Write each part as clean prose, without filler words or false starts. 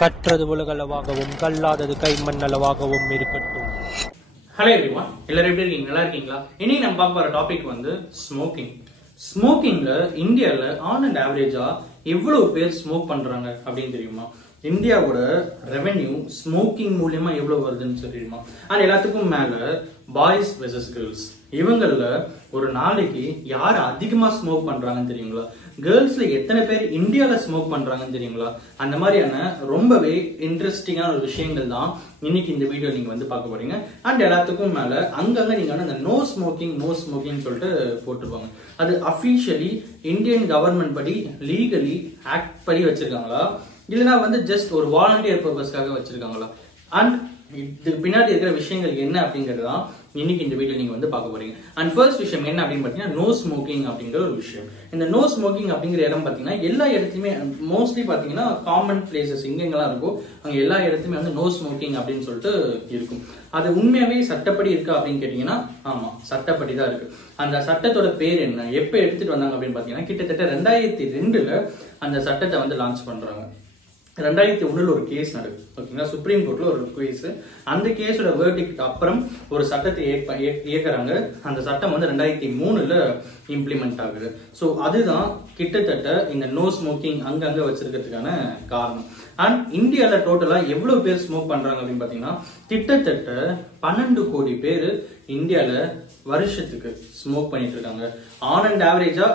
கற்றது உலகளவாகவும் கல்லாதது கைமண்ணளவாகவும் இருக்கட்டும். Hello everyone, எல்லாரும் எப்படி இருக்கீங்க? நல்லா இருக்கீங்களா? இன்னைக்கு நம்ம பார்க்க போற டாபிக் வந்து ஸ்மோக்கிங். ஸ்மோக்கிங்ல இந்தியால ஆன் அண்ட் ஆவரேஜா எவ்வளவு பேர் ஸ்மோக் பண்றாங்க அப்படின்னு தெரியுமா? இந்தியாவோட ரெவென்யூ ஸ்மோக்கிங் மூலியமா எவ்வளவு வருதுன்னு தெரியுமா? அண்ட் எல்லாத்துக்கும் மேல பாய்ஸ் வெர்சஸ் கேர்ள்ஸ், இவங்கள ஒரு நாளைக்கு யார் அதிகமா ஸ்மோக் பண்றாங்கன்னு தெரியுங்களா? கேர்ள்ஸ்ல எத்தனை பேர் இந்தியால ஸ்மோக் பண்றாங்கன்னு தெரியுங்களா? அந்த மாதிரியான ரொம்பவே இன்ட்ரெஸ்டிங்கான ஒரு விஷயங்கள் தான் இன்னைக்கு இந்த வீடியோ நீங்க வந்து பார்க்க போறீங்க. அண்ட் எல்லாத்துக்கும் மேல அங்கங்க நீங்க வந்து அந்த நோ ஸ்மோக்கிங் சொல்லிட்டு போட்டுருவாங்க. அது அபிஷியலி இந்தியன் கவர்மெண்ட் படி லீகலி ஆக்ட் படி வச்சிருக்காங்களா, இல்லைன்னா வந்து ஜஸ்ட் ஒரு வாலண்டியர் பர்பஸ்க்காக வச்சிருக்காங்களா? அண்ட் இதுக்கு பின்னாடி இருக்கிற விஷயங்கள் என்ன அப்படிங்கிறது தான் இன்னைக்கு இந்த வீடியோ நீங்க வந்து பார்க்க போறீங்க. அண்ட் ஃபர்ஸ்ட் விஷயம் என்ன அப்படின்னு பாத்தீங்கன்னா நோ ஸ்மோக்கிங் அப்படிங்கிற ஒரு விஷயம். இந்த நோ ஸ்மோக்கிங் அப்படிங்கிற இடம் பாத்தீங்கன்னா எல்லா இடத்துலயுமே மோஸ்ட்லி பாத்தீங்கன்னா காமன் பிளேசஸ் எங்கெங்கெல்லாம் இருக்கோ அங்க எல்லா இடத்துலயுமே வந்து நோ ஸ்மோக்கிங் அப்படின்னு சொல்லிட்டு இருக்கும். அது உண்மையாவே சட்டப்படி இருக்கா அப்படின்னு கேட்டீங்கன்னா ஆமா, சட்டப்படி தான் இருக்கு. அந்த சட்டத்தோட பேர் என்ன, எப்ப எடுத்துட்டு வந்தாங்க அப்படின்னு பாத்தீங்கன்னா கிட்டத்தட்ட 2002 அந்த சட்டத்தை வந்து லான்ச் பண்றாங்க. 2001 ஒரு கேஸ் நடக்குது, ஓகேங்களா? சுப்ரீம் கோர்ட்ல ஒரு கேஸ். அந்த கேஸோட வேர்டிக்ட் அப்புறம் ஒரு சட்டத்தை இயக்குறாங்க. அந்த சட்டம் வந்து 2003 இம்ப்ளிமெண்ட் ஆகுது. ஸோ அதுதான் கிட்டத்தட்ட இந்த நோ ஸ்மோக்கிங் அங்கங்க வச்சிருக்கிறதுக்கான காரணம். அண்ட் இந்தியால டோட்டலா எவ்வளவு பேர் ஸ்மோக் பண்றாங்க அப்படின்னு பாத்தீங்கன்னா கிட்டத்தட்ட 12 கோடி பேர் இந்தியால வருஷத்துக்கு ஸ்மோக் பண்ணிட்டு இருக்காங்க. ஆன் அண்ட் ஆவரேஜா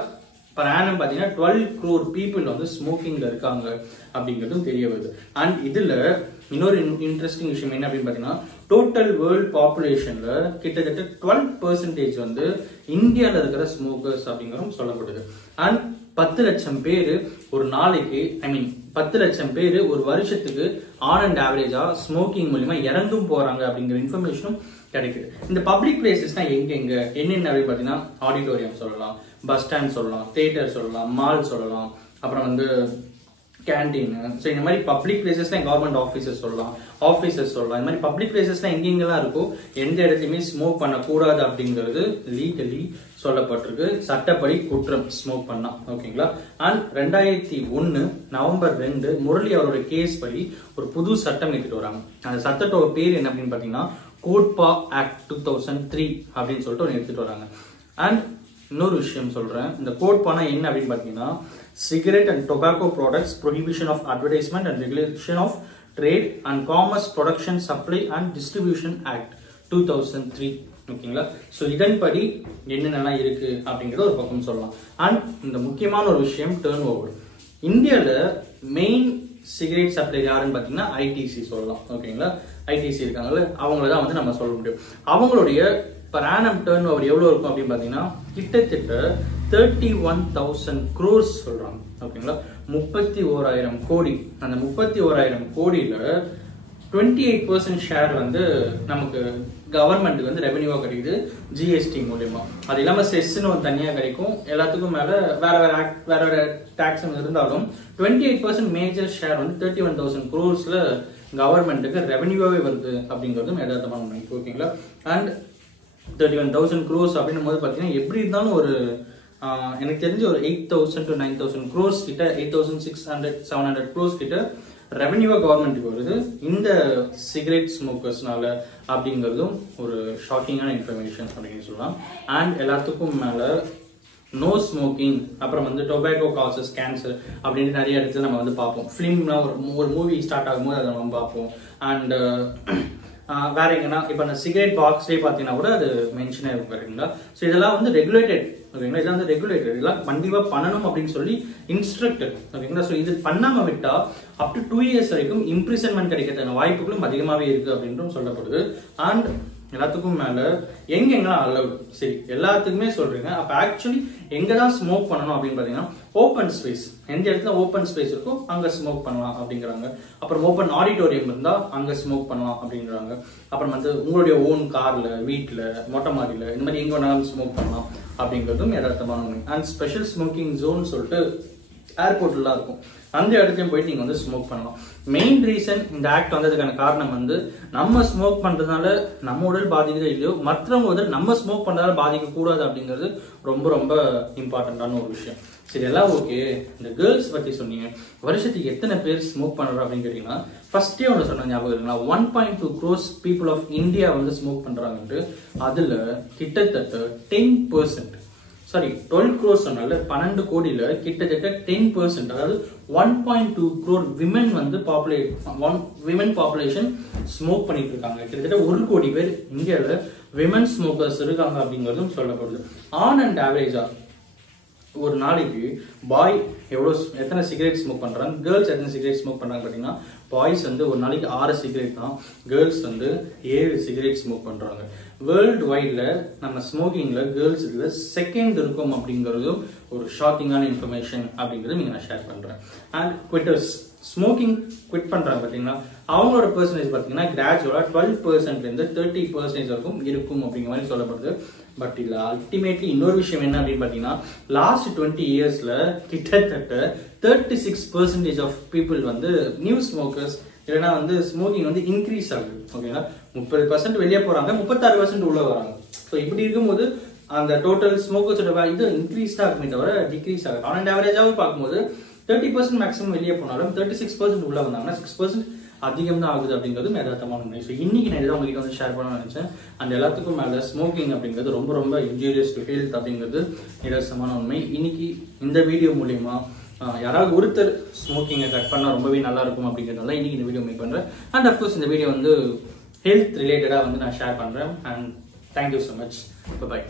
பர் ஆனம் பாத்தீங்கன்னா 12 crore people வந்து ஸ்மோக்கிங்ல இருக்காங்க அப்படிங்கிறதும் தெரிய வருது. அண்ட் இதுல இன்னொரு இன்ட்ரெஸ்டிங் விஷயம் என்ன அப்படின்னு பாத்தீங்கன்னா டோட்டல் வேர்ல்ட் பாப்புலேஷன்ல கிட்டத்தட்ட 12% வந்து இந்தியால இருக்கிற ஸ்மோக்கர்ஸ் அப்படிங்கிறதும் சொல்லப்படுது. அண்ட் 10 லட்சம் பேர் ஒரு நாளைக்கு 10 லட்சம் பேர் ஒரு வருஷத்துக்கு ஆன் அண்ட் ஆவரேஜா ஸ்மோக்கிங் மூலியமா இறந்தும் போறாங்க அப்படிங்கிற இன்ஃபர்மேஷனும் கிடைக்குது. இந்த பப்ளிக் பிளேசஸ்னா எங்க என்னென்ன அப்படின்னு பாத்தீங்கன்னா ஆடிட்டோரியம் சொல்லலாம், பஸ் ஸ்டாண்ட் சொல்லலாம், தியேட்டர் சொல்லலாம், மால் சொல்லலாம், அப்புறம் வந்து கேண்டீன். ஸோ இந்த மாதிரி பப்ளிக் பிளேசஸ்லாம் கவர்மெண்ட் ஆஃபீஸஸ் சொல்லலாம், இந்த மாதிரி பப்ளிக் பிளேசஸ்லாம் எங்கெங்கெல்லாம் இருக்கோ எந்த இடத்துலையுமே ஸ்மோக் பண்ணக்கூடாது அப்படிங்கிறது லீகலி சொல்லப்பட்டிருக்கு. சட்டப்படி குற்றம் ஸ்மோக் பண்ணா, ஓகேங்களா? அண்ட் 2001 நவம்பர் 2 முரளி அவரோட கேஸ் படி ஒரு புது சட்டம் எடுத்துட்டு வராங்க. அந்த சட்டத்தோட பேர் என்ன அப்படின்னு பாத்தீங்கன்னா கோட்பா ஆக்ட் 2003 அப்படின்னு சொல்லிட்டு ஒன்று எடுத்துட்டு வராங்க. அண்ட் இன்னொரு விஷயம் சொல்றேன், இந்த கோட்பானா என்ன அப்படின்னு பாத்தீங்கன்னா cigarette and tobacco products prohibition of advertisement and regulation of trade and commerce production supply and distribution act 2003, ஓகேங்களா? ஸோ இதன்படி என்னென்னலாம் இருக்கு அப்படிங்கறத ஒரு பக்கம் சொல்லலாம். அண்ட் இந்த முக்கியமான ஒரு விஷயம் டர்ன் ஓவர். இந்தியால மெயின் சிகரெட் சப்ளை யாருன்னு பாத்தீங்கன்னா ஐடிசி சொல்லலாம், ஓகேங்களா? ஐடிசி இருக்காங்கல்ல, அவங்கள தான் வந்து நம்ம சொல்ல முடியும். அவங்களுடைய பர் ஆனம் டர்ன் ஓவர் எவ்வளவு இருக்கும் அப்படின்னு பாத்தீங்கன்னா கிட்டத்தட்ட 31,000 crores சொல்றாங்க, ஓகேங்களா? 31,000 கோடி. அந்த 31,000 கோடியில 28% ஷேர் வந்து நமக்கு கவர்மெண்ட்டுக்கு வந்து ரெவென்யூவா கிடைக்குது ஜிஎஸ்டி மூலியமா. அது இல்லாம செஸ்ன்னு ஒரு தனியா கிடைக்கும். எல்லாத்துக்கும் மேல வேற வேற டாக்ஸ் இருந்தாலும் 28% மேஜர் ஷேர் வந்து 31,000 crores கவர்மெண்ட்டுக்கு ரெவென்யூவாவே வருது அப்படிங்கிறதும் யதார்த்தமான உண்மை, ஓகேங்களா? அண்ட் 31,000 crores அப்படின்னும் போது பாத்தீங்கன்னா எப்படி இருந்தாலும் ஒரு எனக்கு தெரிஞ்ச ஒரு 8,000 to 9,000 crores கிட்ட, 8,600-700 crores கிட்ட ரெவென்யூவா கவர்மெண்ட்டுக்கு வருது இந்த சிகரெட் ஸ்மோக்கர்ஸ்னால அப்படிங்கிறதும் ஒரு ஷாக்கிங்கான இன்ஃபர்மேஷன் அப்படின்னு சொல்லலாம். அண்ட் எல்லாத்துக்கும் மேல நோ ஸ்மோக்கிங் அப்புறம் வந்து டொபாக்கோ காசஸ் கேன்சர் அப்படின்னு நிறைய இடத்துல நம்ம வந்து பார்ப்போம். ஃபிலிம்னா ஒரு மூவி ஸ்டார்ட் ஆகும்போது அதை நம்ம பார்ப்போம். அண்ட் வேற எங்கன்னா இப்ப அந்த சிகரெட் பாக்ஸ்லேயே பாத்தீங்கன்னா கூட அது மென்ஷன் ஆயிருக்குங்களா? ஸோ இதெல்லாம் வந்து ரெகுலேட்டட், ஓகேங்களா? இதெல்லாம் வந்து ரெகுலேட்டட், இதெல்லாம் கண்டிப்பா பண்ணணும் அப்படின்னு சொல்லி இன்ஸ்ட்ரக்டட், ஓகேங்களா? ஸோ இது பண்ணாம விட்டா அப் டு 2 years வரைக்கும் இம்ப்ரிசன்மெண்ட் கிடைக்கிறதுக்கான வாய்ப்புகளும் அதிகமாவே இருக்கு அப்படின்றும் சொல்லப்படுது. அண்ட் எல்லாத்துக்கும் மேல எங்கெங்கெல்லாம் அலவுட், சரி எல்லாத்துக்குமே சொல்றீங்க, அப்ப ஆக்சுவலி எங்கதான் ஸ்மோக் பண்ணணும் அப்படின்னு பாத்தீங்கன்னா ஓப்பன் ஸ்பேஸ், எந்த இடத்துல ஓப்பன் ஸ்பேஸ் இருக்கோ அங்க ஸ்மோக் பண்ணலாம் அப்படிங்கிறாங்க. அப்புறம் ஓப்பன் ஆடிட்டோரியம் இருந்தா அங்க ஸ்மோக் பண்ணலாம் அப்படிங்கிறாங்க. அப்புறம் வந்து உங்களுடைய ஓன் கார்ல, வீட்டுல, மொட்டை மாடியில, இந்த மாதிரி எங்க வேணாலும் ஸ்மோக் பண்ணலாம் அப்படிங்கிறதும் யதார்த்தமான உண்மை. அண்ட் ஸ்பெஷல் ஸ்மோக்கிங் ஜோன் சொல்லிட்டு ஏர்போர்ட்லாம் இருக்கும். அந்த இடத்துலையும் போயிட்டு நீங்கள் வந்து ஸ்மோக் பண்ணலாம். மெயின் ரீசன் இந்த ஆக்ட் வந்ததுக்கான காரணம் வந்து நம்ம ஸ்மோக் பண்ணுறதுனால நம்ம உடல் பாதிக்குதோ இல்லையோ மற்றவங்க உடல் நம்ம ஸ்மோக் பண்ணுறதால பாதிக்கக்கூடாது அப்படிங்கிறது ரொம்ப ரொம்ப இம்பார்ட்டண்ட்டான ஒரு விஷயம். சரி, எல்லாம் ஓகே. இந்த கேர்ள்ஸ் பற்றி சொன்னீங்க, வருஷத்துக்கு எத்தனை பேர் ஸ்மோக் பண்ணுறோம் அப்படின்னு கேட்டிங்கன்னா, ஃபர்ஸ்டே ஒன்று சொன்ன ஞாபகம் இருக்குங்களா, 1.2 crores பீப்புள் ஆஃப் இந்தியா வந்து ஸ்மோக் பண்ணுறாங்கன்ட்டு. அதில் கிட்டத்தட்ட 10%, சாரி 12 crores சொன்னால 12 கோடியில் கிட்டத்தட்ட 10%, அதாவது 1.2 crore விமன் வந்து விமன் பாப்புலேஷன் ஸ்மோக் பண்ணிட்டு இருக்காங்க. கிட்டத்தட்ட 1 கோடி பேர் இந்தியாவில் விமன் ஸ்மோக்கர்ஸ் இருக்காங்க அப்படிங்கிறதும் சொல்லப்படுது. ஆன் அண்ட் ஆவரேஜா ஒரு நாளைக்கு பாய் எத்தனை சிகரெட் ஸ்மோக் பண்றாங்க, கேர்ள்ஸ் எத்தனை சிகரெட் ஸ்மோக் பண்றாங்க பார்த்தீங்கன்னா, பாய்ஸ் வந்து ஒரு நாளைக்கு 6 சிகரெட் தான், கேர்ள்ஸ் வந்து 7 சிகரெட் ஸ்மோக் பண்றாங்க. வேர்ல்டு வைட்ல நம்ம ஸ்மோக்கிங்ல கேர்ள்ஸ் இதுல செகண்ட் இருக்கும் அப்படிங்கிறதும் ஒரு ஷாக்கிங்கான இன்ஃபர்மேஷன் அப்படிங்கிறது நீங்க நான் ஷேர் பண்றேன். அண்ட் குவிட்டர்ஸ் ஸ்மோக்கிங் குவிட் பண்றாங்க பார்த்தீங்கன்னா, அவங்களோட பெர்சன்டேஜ் பார்த்தீங்கன்னா கிராஜுவலா 12% 30% வரைக்கும் இருக்கும் அப்படிங்கிற மாதிரி சொல்லப்படுது. பட் இல்ல அல்டிமேட்லி இன்னொரு விஷயம் என்ன அப்படின்னு பாத்தீங்கன்னா, லாஸ்ட் 20 yearsல கிட்டத்தட்ட 36% ஆஃப் பீப்புள் வந்து நியூ ஸ்மோக்கர்ஸ் இல்லைன்னா வந்து ஸ்மோக்கிங் வந்து இன்க்ரீஸ் ஆகுது. ஓகேங்களா, 30% வெளியே போறாங்க, 36% உள்ள வராங்க. ஸோ இப்படி இருக்கும்போது அந்த டோட்டல் ஸ்மோக்கர்ஸோட இது இன்க்ரீஸ் தான் இருக்குமே தவிர டிக்ரீஸ் ஆகுது. ஆன் அண்ட் ஆவரேஜாவும் பார்க்கும்போது 30% மேக்ஸிமம் வெளியே போனாலும் 36% உள்ள வந்தாங்கன்னா 6% அதிகம் தான் ஆகுது அப்படிங்கிறது யதார்த்தமான உண்மை. ஸோ இன்னைக்கு நான் இதை உங்ககிட்ட வந்து ஷேர் பண்ண நினைச்சேன். அந்த எல்லாத்துக்கும் மேல ஸ்மோக்கிங் அப்படிங்கிறது ரொம்ப ரொம்ப இன்ஜூரியஸ் டு ஹெல்த் அப்படிங்கிறது யதார்த்தமான உண்மை. இன்னைக்கு இந்த வீடியோ மூலியமா யாராவது ஒருத்தர் ஸ்மோக்கிங்கை கட் பண்ணா ரொம்பவே நல்லா இருக்கும் அப்படிங்கிறதால இன்னைக்கு இந்த வீடியோ மேக் பண்றேன். அண்ட் அஃப்கோர்ஸ் இந்த வீடியோ வந்து ஹெல்த் ரிலேட்டடா வந்து நான் ஷேர் பண்றேன். And thank you so much. By.